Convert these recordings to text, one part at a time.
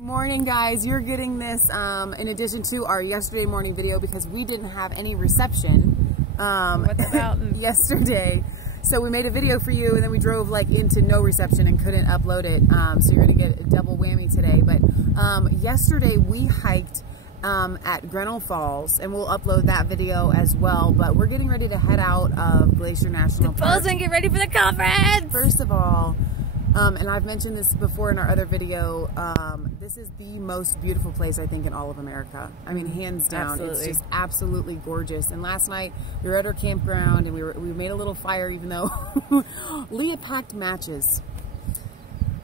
Morning, guys. You're getting this in addition to our yesterday morning video because we didn't have any reception yesterday. So we made a video for you and then we drove like into no reception and couldn't upload it. So you're gonna get a double whammy today. But yesterday we hiked at Grinnell Falls, and we'll upload that video as well. But we're getting ready to head out of Glacier National Park. Falls and get ready for the conference. First of all, and I've mentioned this before in our other video, this is the most beautiful place I think in all of America. I mean, hands down. Absolutely. It's just absolutely gorgeous. And last night we were at our campground and we made a little fire, even though Leah packed matches,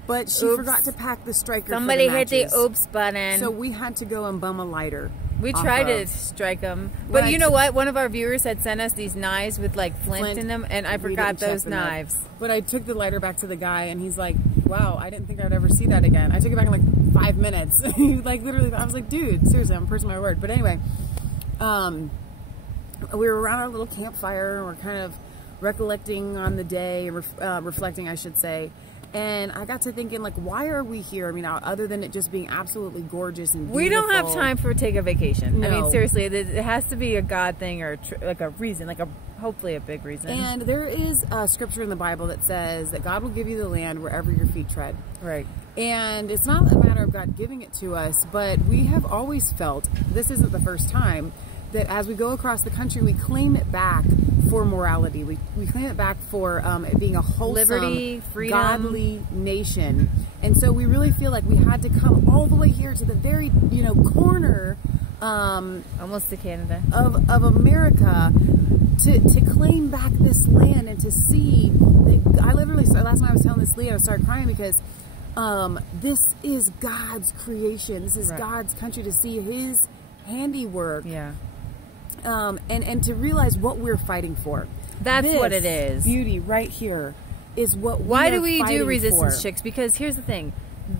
but she forgot to pack the striker. Somebody for the hit the oops button. So we had to go and bum a lighter. We tried to strike them, but you know what? One of our viewers had sent us these knives with like flint in them, and I forgot those knives. But I took the lighter back to the guy, and he's like, "Wow, I didn't think I'd ever see that again." I took it back in like 5 minutes. Like literally, I was like, "Dude, seriously, I'm a person of my word." But anyway, we were around our little campfire, and we're kind of recollecting on the day, reflecting, I should say. And I got to thinking, like, why are we here? I mean, other than it just being absolutely gorgeous and beautiful. We don't have time for take a vacation. No. I mean, seriously, it has to be a God thing or like a reason, like hopefully a big reason. And there is a scripture in the Bible that says that God will give you the land wherever your feet tread. Right. And it's not a matter of God giving it to us, but we have always felt, this isn't the first time, that as we go across the country, we claim it back for morality. We claim it back for it being a wholesome, liberty, freedom, godly nation. And so we really feel like we had to come all the way here to the very, corner, almost to Canada, of America to claim back this land and to see. I literally, last night I was telling this Leah, I started crying because this is God's creation. This is God's country, to see His handiwork. Yeah. And to realize what we're fighting for. That's what it is. Beauty right here is what we Why are do we do resistance for. chicks? Because here's the thing.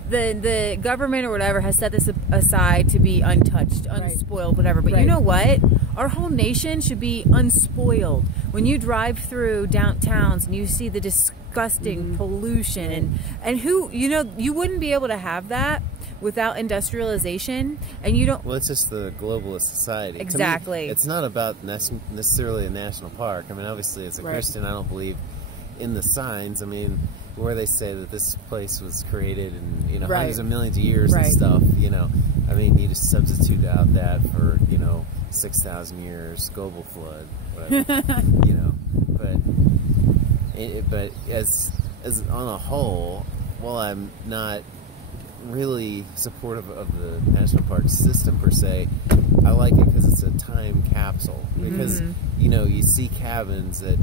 The government or whatever has set this aside to be untouched, unspoiled, whatever. But you know what? Our whole nation should be unspoiled. When you drive through downtowns and you see the disgusting pollution and who, you wouldn't be able to have that without industrialization, and you don't. Well, it's just the globalist society. Exactly. To me, it's not about necessarily a national park. I mean, obviously, as a Christian, I don't believe in the signs. I mean, where they say that this place was created in hundreds of millions of years and stuff. I mean, you just substitute out that for 6,000 years global flood, whatever. But as on a whole, while I'm not really supportive of the national park system per se, I like it because it's a time capsule. Because you see cabins that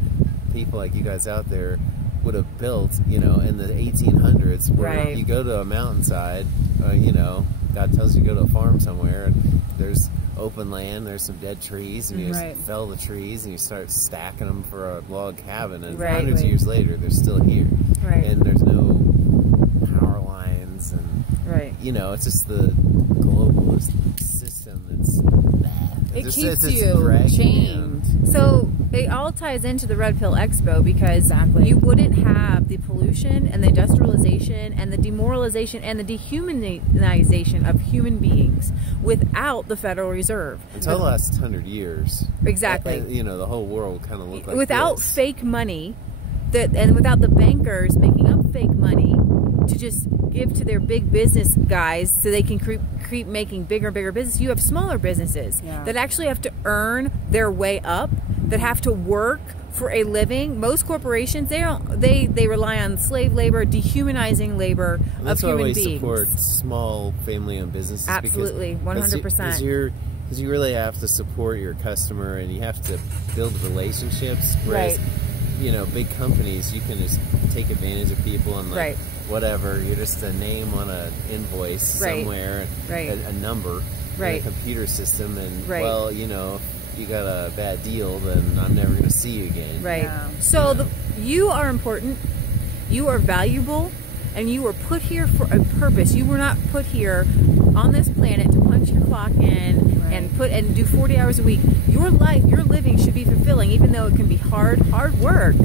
people like you guys out there would have built in the 1800s, where you go to a mountainside, God tells you to go to a farm somewhere and there's open land, there's some dead trees, and you just fell the trees and you start stacking them for a log cabin, and hundreds of years later they're still here, and there's no power lines, and it's just the globalist system that's it keeps you chained. So it all ties into the Red Pill Expo, because you wouldn't have the pollution and the industrialization and the demoralization and the dehumanization of human beings without the Federal Reserve. Until the last 100 years. Exactly. The whole world kind of looked like without this. fake money, and without the bankers making up fake money to just give to their big business guys so they can keep making bigger and bigger business. You have smaller businesses that actually have to earn their way up, that have to work for a living. Most corporations, they rely on slave labor, dehumanizing labor of human beings. That's why we support small family-owned businesses. Absolutely, 100%. Because you really have to support your customer, and you have to build relationships. Whereas, big companies, you can just take advantage of people and whatever. You're just a name on an invoice somewhere, a number in a computer system, and well, if you got a bad deal, then I'm never going to see you again. So you are important, you are valuable, and you were put here for a purpose. You were not put here on this planet to punch your clock in and do 40 hours a week. Your life, your living should be fulfilling, even though it can be hard work.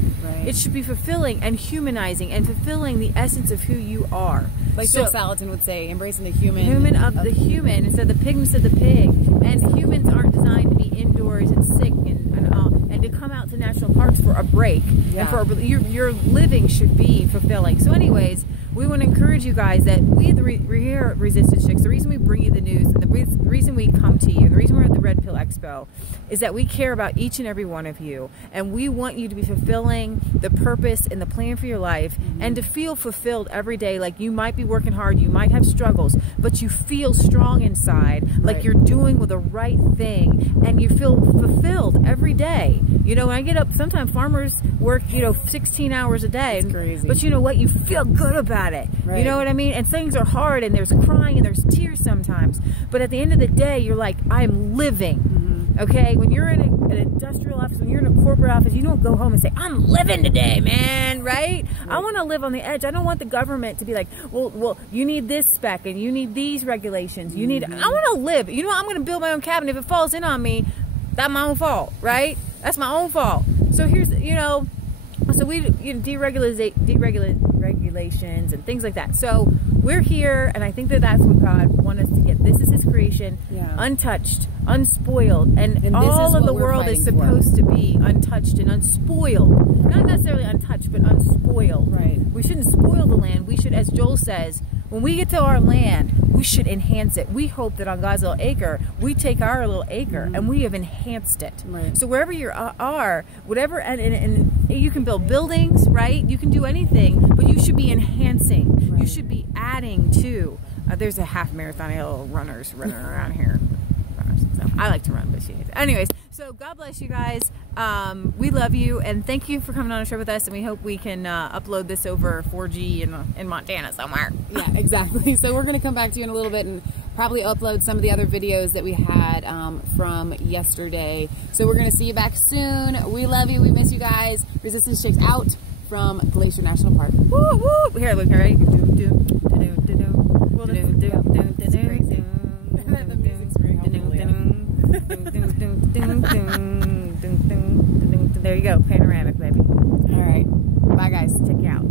It should be fulfilling and humanizing and fulfilling the essence of who you are. Like Phil Salatin would say, embracing the human. Human of the human instead of the pigment of the pig. And humans aren't designed to be indoors and sick and to come out to national parks for a break. And for your living should be fulfilling. So anyways, we want to encourage you guys that we here at Resistance Chicks, the reason we bring you the news and the reason we come to you, the reason we're at the Red Pill Expo, is that we care about each and every one of you, and we want you to be fulfilling the purpose and the plan for your life, and to feel fulfilled every day. Like, you might be working hard, you might have struggles, but you feel strong inside, like you're doing the right thing, and you feel fulfilled every day. You know, when I get up, sometimes farmers work, 16 hours a day. It's crazy. But you know what? You feel good about it. You know what I mean? And things are hard, and there's crying, and there's tears sometimes. But at the end of the day, you're like, I'm living. Okay? When you're in an industrial office, when you're in a corporate office, you don't go home and say, I'm living today, man, right? I want to live on the edge. I don't want the government to be like, well, you need this spec, and you need these regulations. You need, I want to live. You know what? I'm going to build my own cabin. If it falls in on me, that's my own fault, right? That's my own fault. So here's, so we deregulations and things like that. So we're here, and I think that that's what God wants us to get. This is His creation, untouched, unspoiled, and all of the world is supposed to be untouched and unspoiled. Not necessarily untouched, but unspoiled. Right. We shouldn't spoil the land. We should, as Joel says, when we get to our land, we should enhance it. We hope that on God's little acre, we take our little acre and we have enhanced it. Right. So wherever you are, whatever, and you can build buildings, right? You can do anything, but you should be enhancing. You should be adding to. There's a half marathon, little runners running around here. So I like to run, but anyways. So God bless you guys. We love you, and thank you for coming on a trip with us, and we hope we can upload this over 4G in Montana somewhere. Yeah, exactly. So we're going to come back to you in a little bit and probably upload some of the other videos that we had from yesterday. So we're going to see you back soon. We love you. We miss you guys. Resistance Chicks out from Glacier National Park. Woo, woo. Here, look, all right? There you go, panoramic, baby. All right. Bye, guys. Check you out.